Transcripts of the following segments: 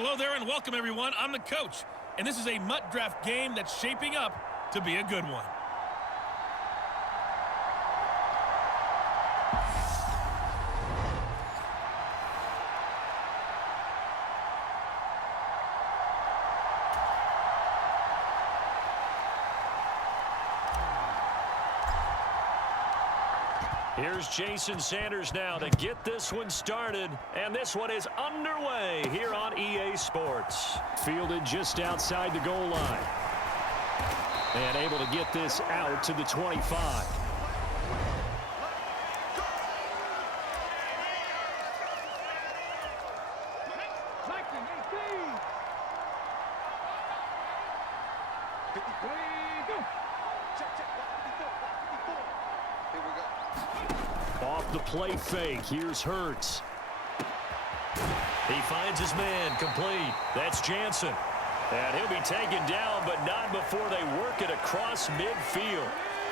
Hello there and welcome, everyone. I'm the coach, and this is a MUT Draft game that's shaping up to be a good one. Here's Jason Sanders now to get this one started, and this one is underway here on EA Sports. Fielded just outside the goal line, and able to get this out to the 25. Off the play fake, here's Hurts. He finds his man, complete. That's Jansen. And he'll be taken down, but not before they work it across midfield.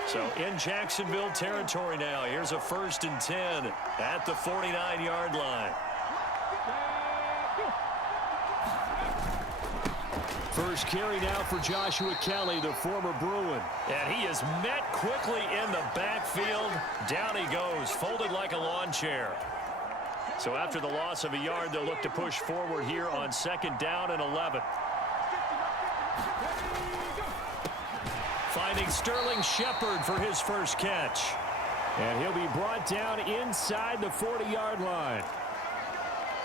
So in Jacksonville territory now, here's a 1st and 10 at the 49-yard line. First carry now for Joshua Kelly, the former Bruin. And he is met quickly in the backfield. Down he goes, folded like a lawn chair. So after the loss of a yard, they'll look to push forward here on 2nd down and 11. Finding Sterling Shepard for his first catch. And he'll be brought down inside the 40-yard line.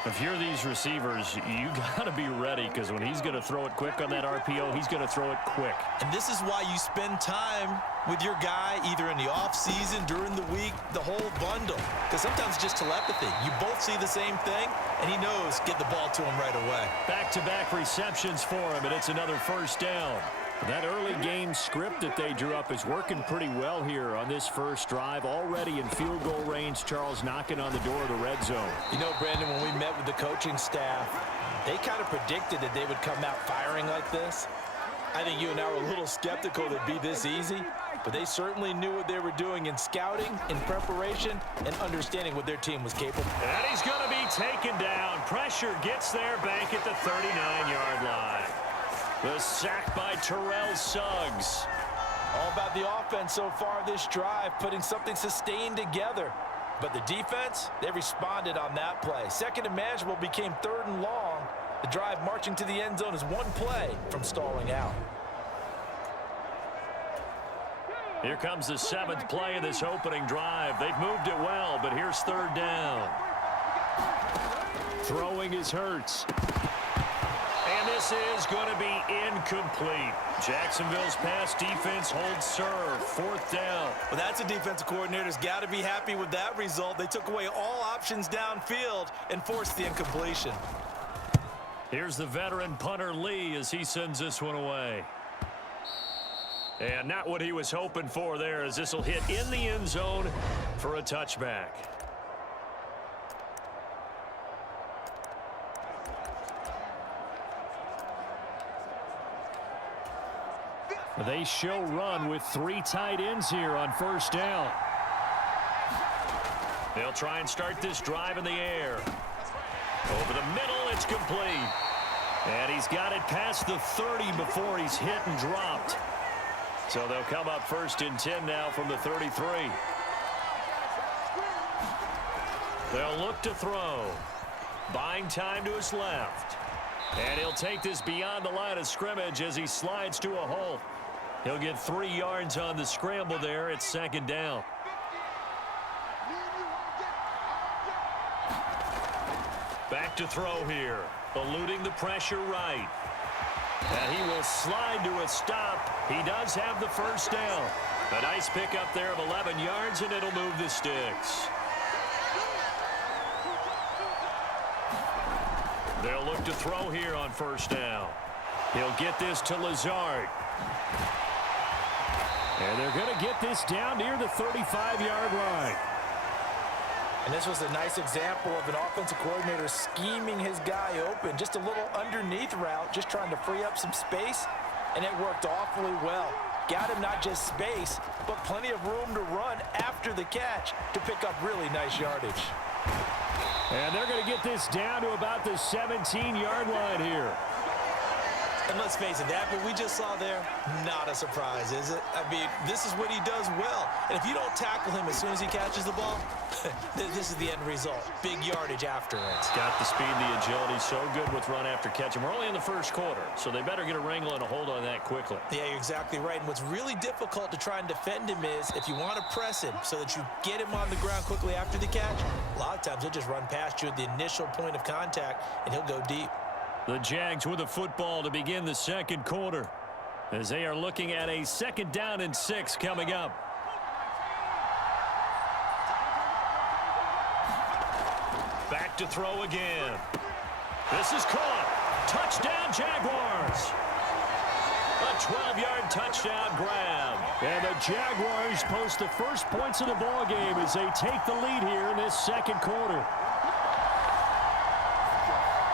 If you're these receivers, you got to be ready, because when he's going to throw it quick on that RPO, he's going to throw it quick. And this is why you spend time with your guy either in the offseason, during the week, the whole bundle. Because sometimes it's just telepathy. You both see the same thing, and he knows get the ball to him right away. Back-to-back receptions for him, and it's another 1st down. That early game script that they drew up is working pretty well here on this first drive. Already in field goal range, Charles knocking on the door of the red zone. You know, Brandon, when we met with the coaching staff, they kind of predicted that they would come out firing like this. I think you and I were a little skeptical that it'd be this easy, but they certainly knew what they were doing in scouting, in preparation, and understanding what their team was capable of. And he's going to be taken down. Pressure gets there back at the 39-yard line. The sack by Terrell Suggs. All about the offense so far this drive, putting something sustained together. But the defense, they responded on that play. 2nd and manageable became 3rd and long. The drive marching to the end zone is one play from stalling out. Here comes the 7th play of this opening drive. They've moved it well, but here's 3rd down. Throwing is Hurts. And this is going to be incomplete. Jacksonville's pass defense holds serve. 4th down. Well, that's a defensive coordinator's got to be happy with that result. They took away all options downfield and forced the incompletion. Here's the veteran punter Lee as he sends this one away. And not what he was hoping for there, as this will hit in the end zone for a touchback. They show run with 3 tight ends here on 1st down. They'll try and start this drive in the air. Over the middle, it's complete. And he's got it past the 30 before he's hit and dropped. So they'll come up 1st and 10 now from the 33. They'll look to throw. Buying time to his left. And he'll take this beyond the line of scrimmage as he slides to a halt. He'll get 3 yards on the scramble there. It's 2nd down. Back to throw here. Eluding the pressure right. And he will slide to a stop. He does have the 1st down. A nice pickup there of 11 yards, and it'll move the sticks. They'll look to throw here on 1st down. He'll get this to Lazard. And they're going to get this down near the 35-yard line. And this was a nice example of an offensive coordinator scheming his guy open. Just a little underneath route, just trying to free up some space, and it worked awfully well. Got him not just space, but plenty of room to run after the catch to pick up really nice yardage. And they're going to get this down to about the 17-yard line here. And let's face it, that what we just saw there, not a surprise, is it? I mean, this is what he does well. And if you don't tackle him as soon as he catches the ball, this is the end result. Big yardage after it. Got the speed, the agility, so good with run after catch. And we're only in the first quarter, so they better get a wrangle and a hold on that quickly. Yeah, you're exactly right. And what's really difficult to try and defend him is if you want to press him so that you get him on the ground quickly after the catch, a lot of times he'll just run past you at the initial point of contact, and he'll go deep. The Jags with the football to begin the second quarter as they are looking at a 2nd down and 6 coming up. Back to throw again. This is caught. Touchdown, Jaguars. A 12-yard touchdown grab. And the Jaguars post the first points of the ball game as they take the lead here in this second quarter.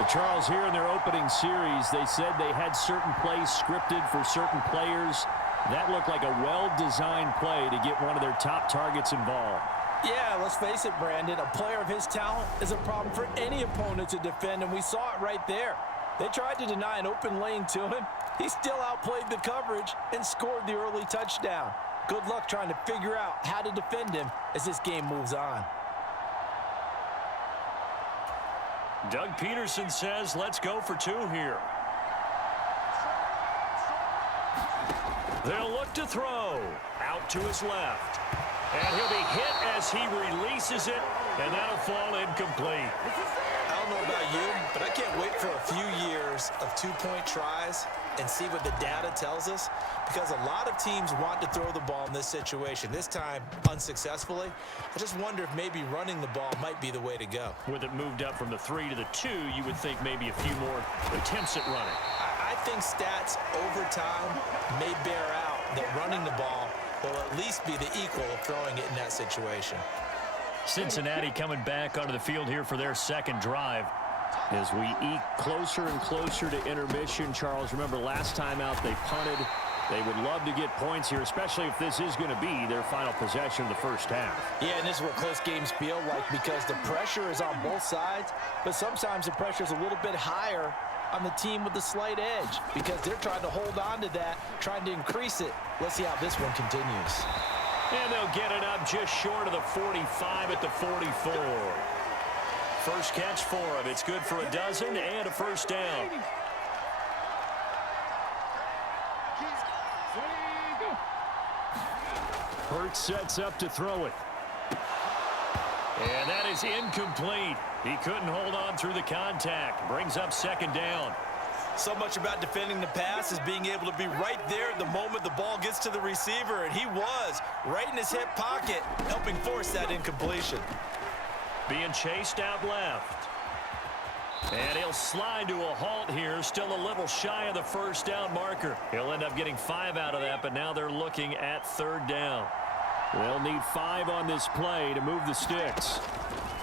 Charles, here in their opening series, they said they had certain plays scripted for certain players. That looked like a well-designed play to get one of their top targets involved. Yeah, let's face it, Brandon. A player of his talent is a problem for any opponent to defend, and we saw it right there. They tried to deny an open lane to him. He still outplayed the coverage and scored the early touchdown. Good luck trying to figure out how to defend him as this game moves on. Doug Peterson says, let's go for 2 here. They'll look to throw. Out to his left. And he'll be hit as he releases it, and that'll fall incomplete. I don't know about you, but I can't wait for a few years of 2-point tries and see what the data tells us, because a lot of teams want to throw the ball in this situation. This time, unsuccessfully. I just wonder if maybe running the ball might be the way to go. With it moved up from the 3 to the 2, you would think maybe a few more attempts at running. I think stats over time may bear out that running the ball will at least be the equal of throwing it in that situation. Cincinnati coming back onto the field here for their second drive. As we eke closer and closer to intermission, Charles, remember last time out they punted. They would love to get points here, especially if this is going to be their final possession of the first half. Yeah, and this is what close games feel like because the pressure is on both sides, but sometimes the pressure is a little bit higher on the team with the slight edge because they're trying to hold on to that, trying to increase it. Let's see how this one continues. And they'll get it up just short of the 45 at the 44. First catch for him. It's good for a dozen and a first down. Hurts sets up to throw it. And that is incomplete. He couldn't hold on through the contact. Brings up 2nd down. So much about defending the pass is being able to be right there at the moment the ball gets to the receiver, and he was right in his hip pocket, helping force that incompletion. Being chased out left. And he'll slide to a halt here, still a little shy of the first down marker. He'll end up getting 5 out of that, but now they're looking at 3rd down. They'll need 5 on this play to move the sticks.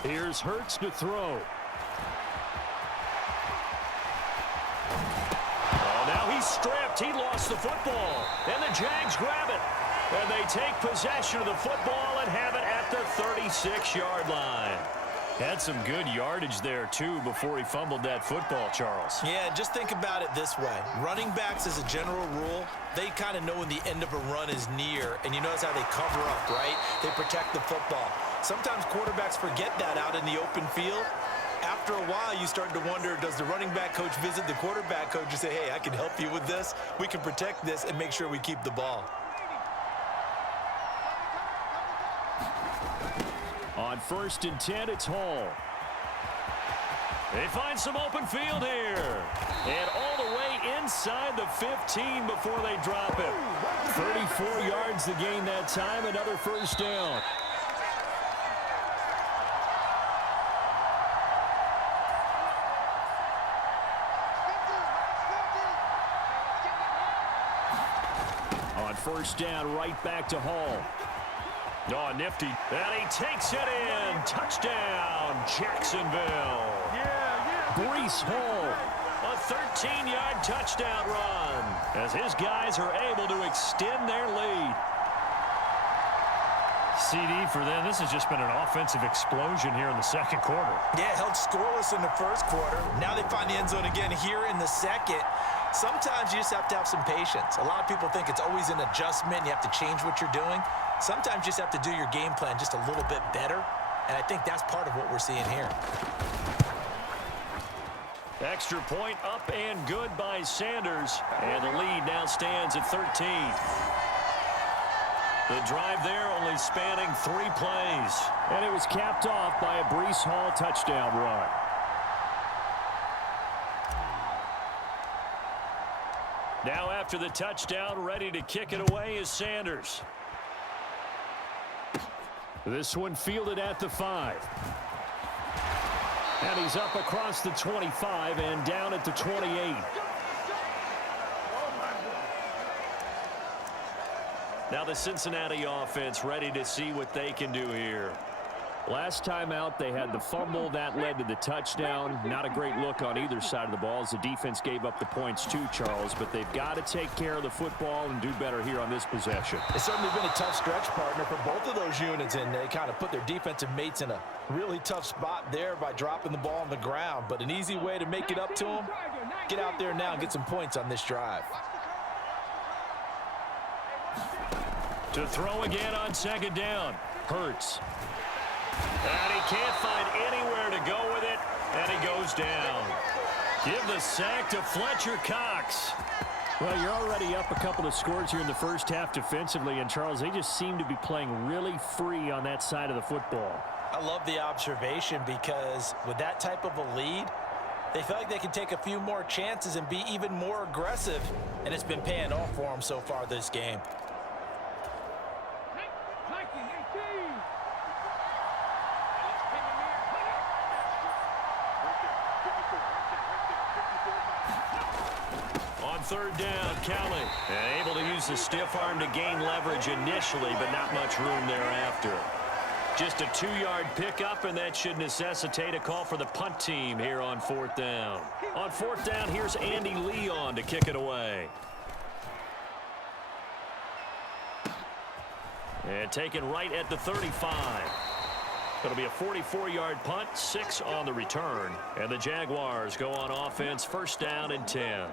Here's Hurts to throw. Oh, now he's stripped. He lost the football. And the Jags grab it. And they take possession of the football and have it at the 36-yard line. Had some good yardage there, too, before he fumbled that football, Charles. Yeah, just think about it this way. Running backs, as a general rule, they kind of know when the end of a run is near, and you notice how they cover up, right? They protect the football. Sometimes quarterbacks forget that out in the open field. After a while, you start to wonder, does the running back coach visit the quarterback coach and say, hey, I can help you with this. We can protect this and make sure we keep the ball. On 1st and 10, it's Hall. They find some open field here. And all the way inside the 15 before they drop it. 34 yards to gain that time, another first down. On 1st down, right back to Hall. Oh, nifty. And he takes it in. Touchdown, Jacksonville. Breece Hall, a 13-yard touchdown run as his guys are able to extend their lead. CD, for them, this has just been an offensive explosion here in the second quarter. Yeah, held scoreless in the first quarter. Now they find the end zone again here in the second. Sometimes you just have to have some patience. A lot of people think it's always an adjustment. You have to change what you're doing. Sometimes you just have to do your game plan just a little bit better. And I think that's part of what we're seeing here. Extra point up and good by Sanders. And the lead now stands at 13. The drive there only spanning 3 plays. And it was capped off by a Breece Hall touchdown run. Now after the touchdown, ready to kick it away is Sanders. This one fielded at the 5. And he's up across the 25 and down at the 28. Now the Cincinnati offense ready to see what they can do here. Last time out, they had the fumble. That led to the touchdown. Not a great look on either side of the ball as the defense gave up the points too, Charles. But they've got to take care of the football and do better here on this possession. It's certainly been a tough stretch, partner, for both of those units, and they kind of put their defensive mates in a really tough spot there by dropping the ball on the ground. But an easy way to make it up to them, get out there now and get some points on this drive. To throw again on second down. Hurts. And he can't find anywhere to go with it, and he goes down. Give the sack to Fletcher Cox. Well, you're already up a couple of scores here in the first half defensively, and Charles, they just seem to be playing really free on that side of the football. I love the observation because with that type of a lead, they feel like they can take a few more chances and be even more aggressive, and it's been paying off for them so far this game. Third down, Kelly. And able to use the stiff arm to gain leverage initially, but not much room thereafter. Just a 2-yard pickup, and that should necessitate a call for the punt team here on 4th down. On 4th down, here's Andy Leon to kick it away. And taken right at the 35. It'll be a 44-yard punt, 6 on the return. And the Jaguars go on offense, 1st down and 10.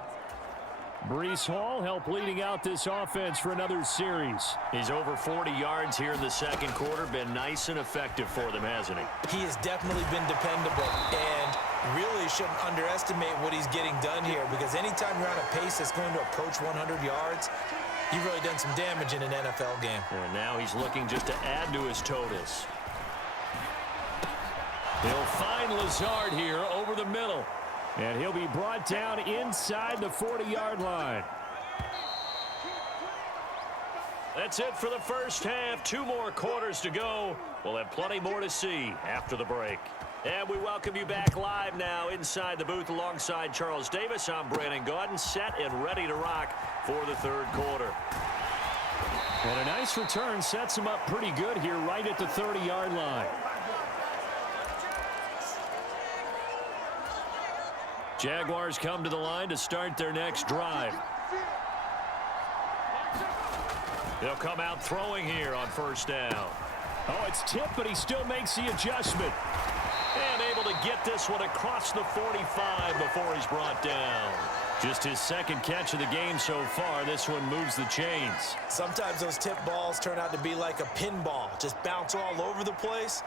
Breece Hall helped leading out this offense for another series. He's over 40 yards here in the second quarter. Been nice and effective for them, hasn't he? He has definitely been dependable and really shouldn't underestimate what he's getting done here because anytime you're on a pace that's going to approach 100 yards, you've really done some damage in an NFL game. And now he's looking just to add to his totals. He'll find Lazard here over the middle. And he'll be brought down inside the 40-yard line. That's it for the first half. 2 more quarters to go. We'll have plenty more to see after the break. And we welcome you back live now inside the booth alongside Charles Davis. I'm Brandon Gaudin, set and ready to rock for the third quarter. And a nice return sets him up pretty good here right at the 30-yard line. Jaguars come to the line to start their next drive. They'll come out throwing here on 1st down. Oh, it's tipped, but he still makes the adjustment. And able to get this one across the 45 before he's brought down. Just his second catch of the game so far. This one moves the chains. Sometimes those tip balls turn out to be like a pinball. Just bounce all over the place.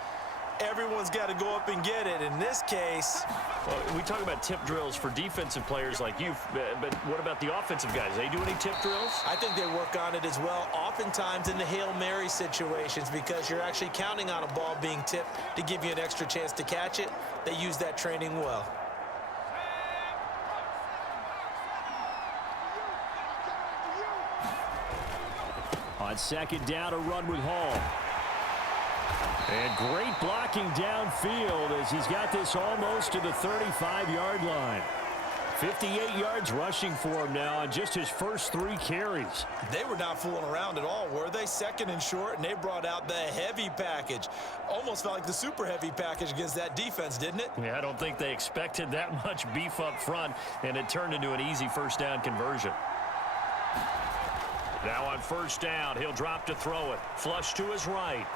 Everyone's got to go up and get it. In this case, well, we talk about tip drills for defensive players like you, but what about the offensive guys? They do any tip drills? I think they work on it as well, oftentimes in the Hail Mary situations because you're actually counting on a ball being tipped to give you an extra chance to catch it. They use that training well. On second down, a run with Hall. And great blocking downfield as he's got this almost to the 35-yard line. 58 yards rushing for him now on just his first 3 carries. They were not fooling around at all, were they? Second and short, and they brought out the heavy package. Almost felt like the super heavy package against that defense, didn't it? Yeah, I don't think they expected that much beef up front, and it turned into an easy 1st down conversion. Now on first down, he'll drop to throw it. Flush to his right.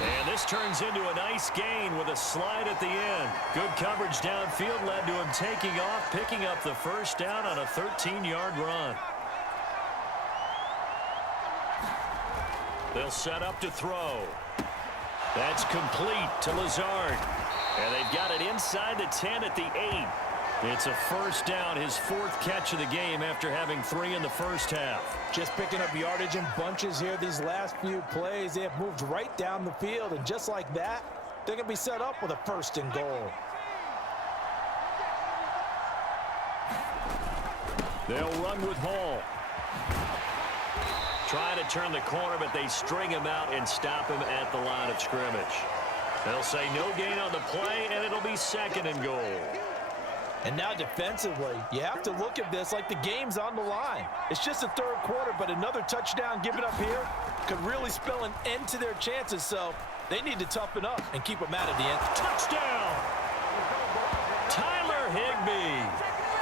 And this turns into a nice gain with a slide at the end. Good coverage downfield led to him taking off, picking up the first down on a 13-yard run. They'll set up to throw. That's complete to Lazard. And they've got it inside the 10 at the 8. It's a first down, his 4th catch of the game after having 3 in the first half. Just picking up yardage in bunches here these last few plays. They have moved right down the field, and just like that, they're going to be set up with a 1st and goal. They'll run with Hall. Trying to turn the corner, but they string him out and stop him at the line of scrimmage. They'll say no gain on the play, and it'll be 2nd and goal. And now defensively, you have to look at this like the game's on the line. It's just the 3rd quarter, but another touchdown given up here could really spell an end to their chances, so they need to toughen up and keep them out of the end. Touchdown! Tyler Higbee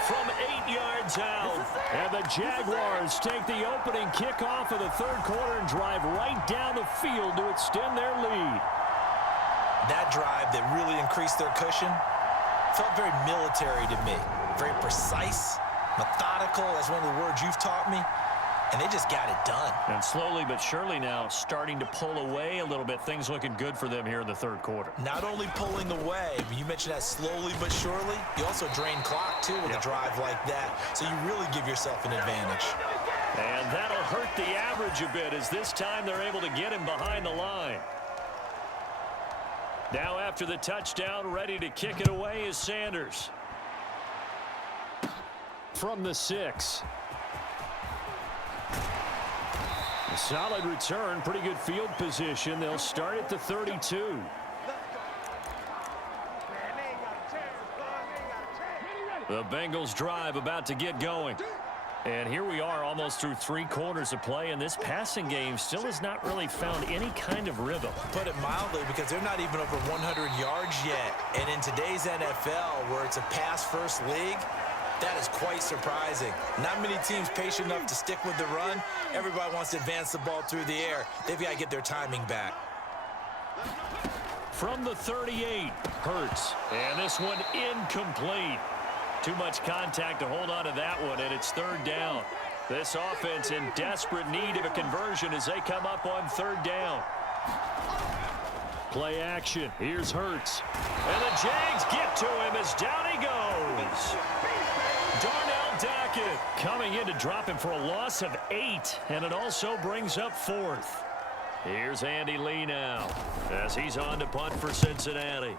from 8 yards out. And the Jaguars take the opening kickoff of the 3rd quarter and drive right down the field to extend their lead. That drive that really increased their cushion felt very military to me. Very precise, methodical. That's one of the words you've taught me. And they just got it done. And slowly but surely now starting to pull away a little bit. Things looking good for them here in the 3rd quarter. Not only pulling away, you mentioned that slowly but surely. You also drain clock, too, with a drive like that. So you really give yourself an advantage. And that'll hurt the average a bit as this time they're able to get him behind the line. Now after the touchdown, ready to kick it away is Sanders. From the 6. A solid return, pretty good field position. They'll start at the 32. The Bengals drive about to get going. And here we are almost through 3 quarters of play, and this passing game still has not really found any kind of rhythm. Put it mildly, because they're not even over 100 yards yet. And in today's NFL, where it's a pass-first league, that is quite surprising. Not many teams patient enough to stick with the run. Everybody wants to advance the ball through the air. They've got to get their timing back. From the 38, Hurts. And this one incomplete. Too much contact to hold on to that one, and it's 3rd down. This offense in desperate need of a conversion as they come up on 3rd down. Play action. Here's Hurts. And the Jags get to him as down he goes. Darnell Dockett coming in to drop him for a loss of 8, and it also brings up 4th. Here's Andy Lee now as he's on to punt for Cincinnati.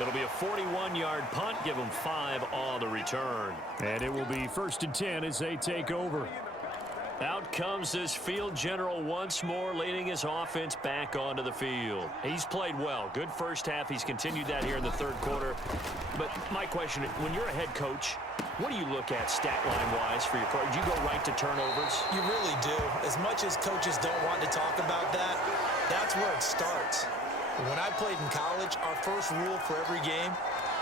It'll be a 41-yard punt, give them 5 on the return. And it will be 1st and 10 as they take over. Out comes this field general once more, leading his offense back onto the field. He's played well. Good first half. He's continued that here in the 3rd quarter. But my question, when you're a head coach, what do you look at stat line-wise for your coach? Do you go right to turnovers? You really do. As much as coaches don't want to talk about that, that's where it starts. When I played in college, our first rule for every game,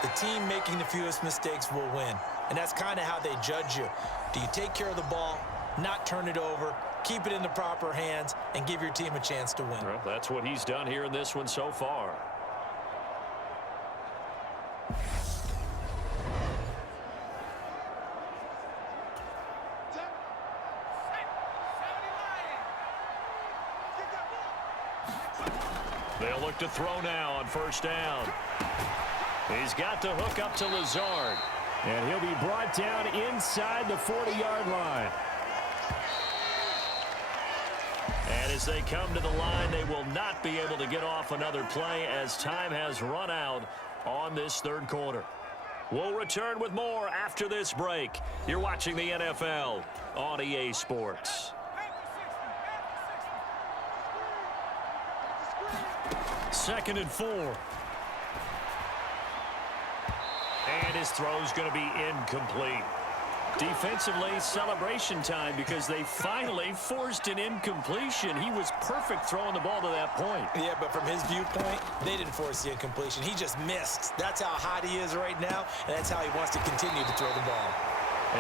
the team making the fewest mistakes will win. And that's kind of how they judge you. Do you take care of the ball, not turn it over, keep it in the proper hands, and give your team a chance to win? Well, that's what he's done here in this one so far. They'll look to throw now on 1st down. He's got the hook up to Lazard. And he'll be brought down inside the 40-yard line. And as they come to the line, they will not be able to get off another play as time has run out on this 3rd quarter. We'll return with more after this break. You're watching the NFL on EA Sports. 2nd and 4. And his throw's going to be incomplete. Defensively, celebration time because they finally forced an incompletion. He was perfect throwing the ball to that point. Yeah, but from his viewpoint, they didn't force the incompletion. He just missed. That's how hot he is right now, and that's how he wants to continue to throw the ball.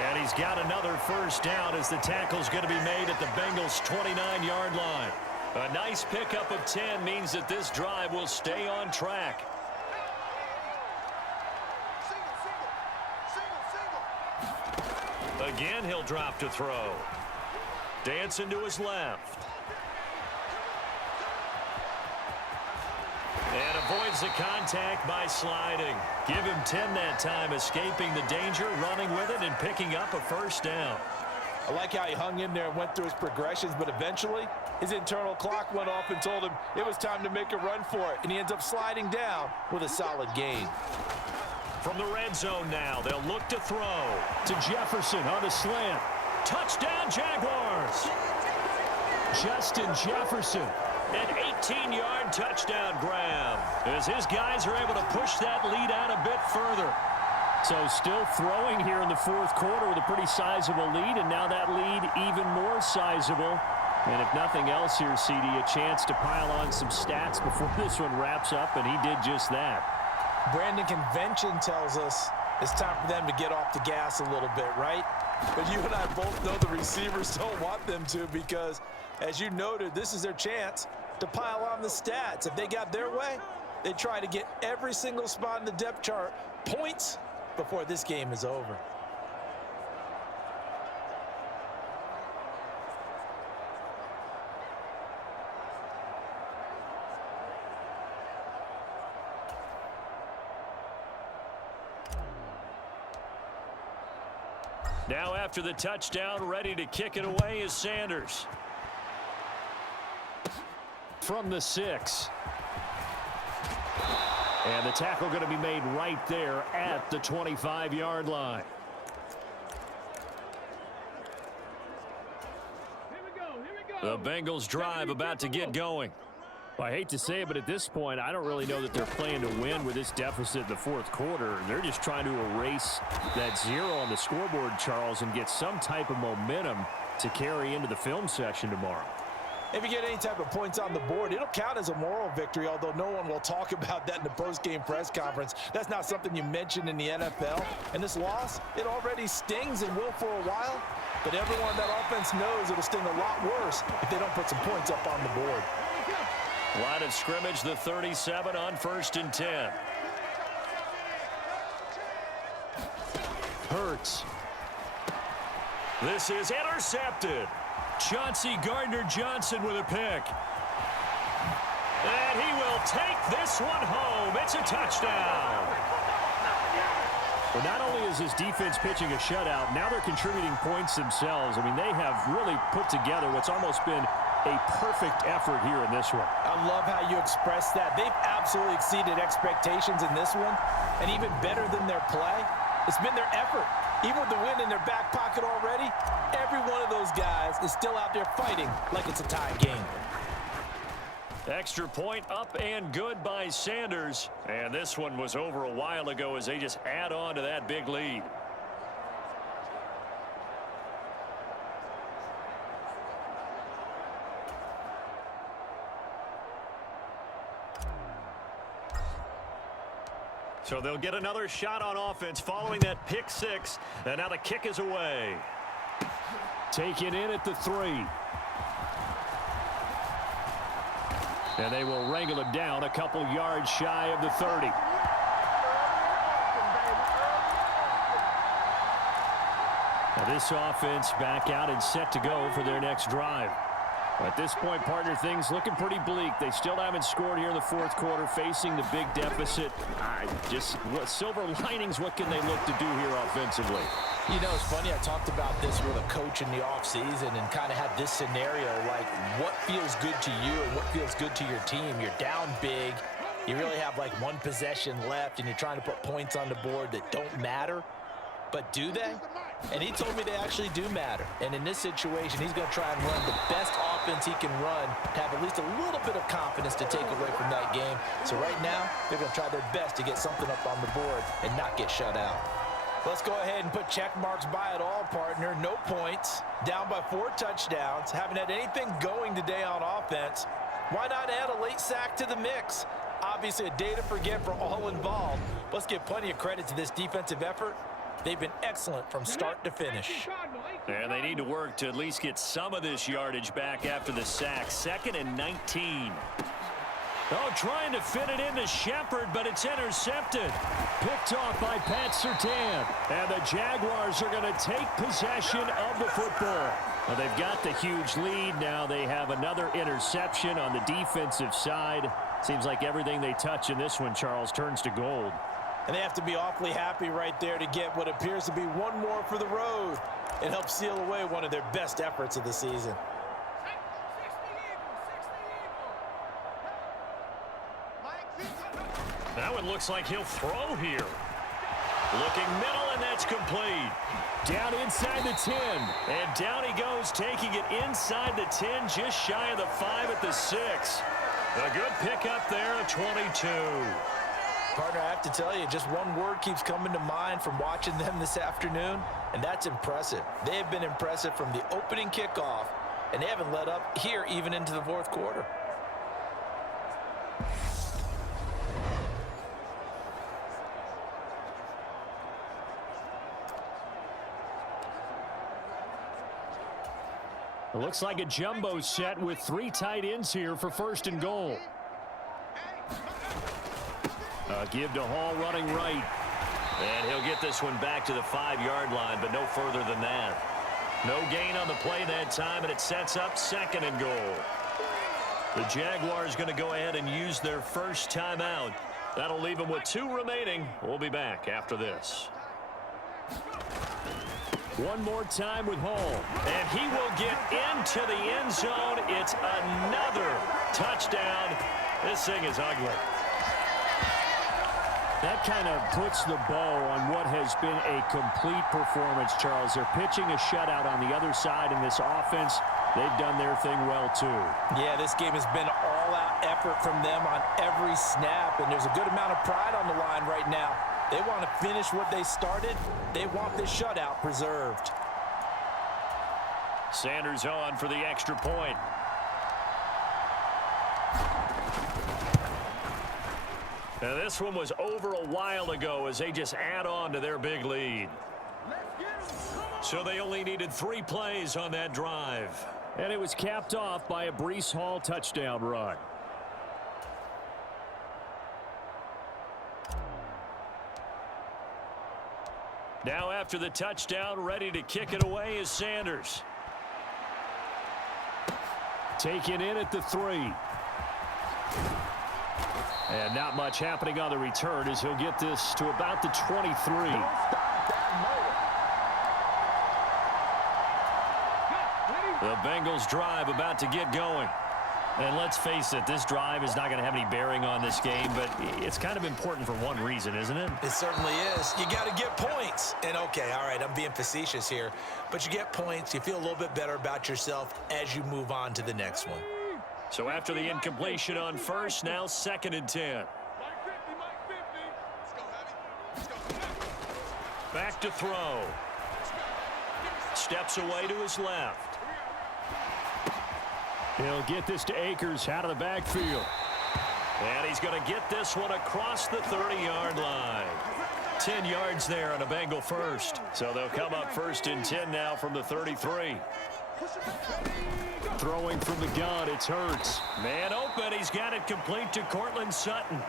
And he's got another first down as the tackle's going to be made at the Bengals' 29-yard line. A nice pickup of 10 means that this drive will stay on track. Again, he'll drop to throw. Dancing to his left. And avoids the contact by sliding. Give him 10 that time, escaping the danger, running with it, and picking up a first down. I like how he hung in there and went through his progressions, but eventually his internal clock went off and told him it was time to make a run for it, and he ends up sliding down with a solid gain. From the red zone now, they'll look to throw to Jefferson on the slant. Touchdown, Jaguars! Justin Jefferson, an 18-yard touchdown grab, as his guys are able to push that lead out a bit further. So still throwing here in the fourth quarter with a pretty sizable lead, and now that lead even more sizable. And if nothing else here, CD, a chance to pile on some stats before this one wraps up, and he did just that. Brandon, convention tells us it's time for them to get off the gas a little bit, right? But you and I both know the receivers don't want them to because, as you noted, this is their chance to pile on the stats. If they got their way, they try to get every single spot in the depth chart points before this game is over. Now after the touchdown, ready to kick it away is Sanders. From the 6. And the tackle going to be made right there at the 25-yard line. The Bengals drive about to get going. Well, I hate to say it, but at this point, I don't really know that they're playing to win with this deficit in the fourth quarter. They're just trying to erase that 0 on the scoreboard, Charles, and get some type of momentum to carry into the film session tomorrow. If you get any type of points on the board, it'll count as a moral victory, although no one will talk about that in the post-game press conference. That's not something you mention in the NFL. And this loss, it already stings and will for a while. But everyone on that offense knows it'll sting a lot worse if they don't put some points up on the board. Line of scrimmage, the 37 on 1st and 10. Hurts. This is intercepted. Chauncey Gardner-Johnson with a pick. And he will take this one home. It's a touchdown. But not only is his defense pitching a shutout, now they're contributing points themselves. I mean, they have really put together what's almost been a perfect effort here in this one. I love how you express that. They've absolutely exceeded expectations in this one, and even better than their play, it's been their effort. Even with the win in their back pocket already, every one of those guys is still out there fighting like it's a tie game. Extra point up and good by Sanders. And this one was over a while ago as they just add on to that big lead. So they'll get another shot on offense following that pick 6. And now the kick is away. Taken in at the 3. And they will wrangle it down a couple yards shy of the 30. Now this offense back out and set to go for their next drive. At this point, partner, things looking pretty bleak. They still haven't scored here in the fourth quarter, facing the big deficit. Just what silver linings, what can they look to do here offensively? You know, it's funny, I talked about this with a coach in the offseason and kind of had this scenario, like what feels good to you and what feels good to your team. You're down big. You really have like one possession left, and you're trying to put points on the board that don't matter. But do they? And he told me they actually do matter. And in this situation, he's going to try and run the best offense he can run to have at least a little bit of confidence to take away from that game. So right now, they're going to try their best to get something up on the board and not get shut out. Let's go ahead and put check marks by it all, partner. No points, down by 4 touchdowns, haven't had anything going today on offense. Why not add a late sack to the mix? Obviously a day to forget for all involved. Let's give plenty of credit to this defensive effort. They've been excellent from start to finish. And they need to work to at least get some of this yardage back after the sack. 2nd and 19. Oh, trying to fit it into Shepard, but it's intercepted. Picked off by Pat Surtain. And the Jaguars are going to take possession of the football. Well, they've got the huge lead. Now they have another interception on the defensive side. Seems like everything they touch in this one, Charles, turns to gold. And they have to be awfully happy right there to get what appears to be one more for the road. It helps seal away one of their best efforts of the season. Now it looks like he'll throw here. Looking middle, and that's complete. Down inside the 10. And down he goes, taking it inside the 10, just shy of the 5 at the 6. A good pickup there, a 22. Partner, I have to tell you, just one word keeps coming to mind from watching them this afternoon, and that's impressive. They have been impressive from the opening kickoff, and they haven't let up here even into the 4th quarter. It looks like a jumbo set with 3 tight ends here for 1st and goal. Give to Hall running right. And he'll get this one back to the 5-yard line, but no further than that. No gain on the play that time, and it sets up 2nd and goal. The Jaguars going to go ahead and use their first timeout. That'll leave them with 2 remaining. We'll be back after this. One more time with Hall. And he will get into the end zone. It's another touchdown. This thing is ugly. That kind of puts the bow on what has been a complete performance, Charles. They're pitching a shutout on the other side in this offense. They've done their thing well, too. Yeah, this game has been all-out effort from them on every snap, and there's a good amount of pride on the line right now. They want to finish what they started. They want this shutout preserved. Sanders on for the extra point. Now this one was over a while ago as they just add on to their big lead. So they only needed 3 plays on that drive. And it was capped off by a Breece Hall touchdown run. Now after the touchdown, ready to kick it away is Sanders. Taken in at the 3. And not much happening on the return as he'll get this to about the 23. The Bengals drive about to get going. And let's face it, this drive is not going to have any bearing on this game, but it's kind of important for one reason, isn't it? It certainly is. You got to get points. And okay, all right, I'm being facetious here, but you get points, you feel a little bit better about yourself as you move on to the next one. So after the incompletion on first, now 2nd and 10. Back to throw. Steps away to his left. He'll get this to Akers out of the backfield. And he's going to get this one across the 30-yard line. 10 yards there on a Bengal first. So they'll come up 1st and 10 now from the 33. Throwing from the gun, it's Hurts. Man open, he's got it complete to Cortland Sutton.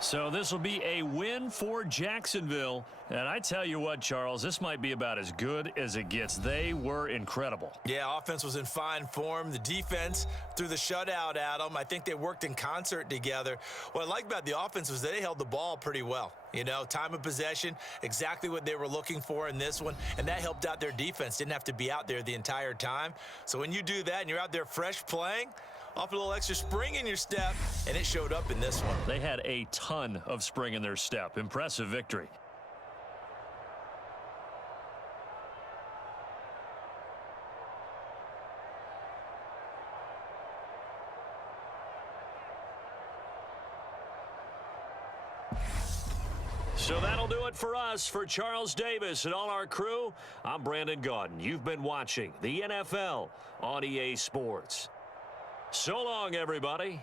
So this will be a win for Jacksonville. And I tell you what, Charles, this might be about as good as it gets. They were incredible. Yeah, offense was in fine form. The defense threw the shutout at them. I think they worked in concert together. What I like about the offense was they held the ball pretty well. You know, time of possession, exactly what they were looking for in this one. And that helped out their defense. Didn't have to be out there the entire time. So when you do that and you're out there fresh playing, off a little extra spring in your step, and it showed up in this one. They had a ton of spring in their step. Impressive victory. So that'll do it for us. For Charles Davis and all our crew, I'm Brandon Gaudin. You've been watching the NFL on EA Sports. So long, everybody.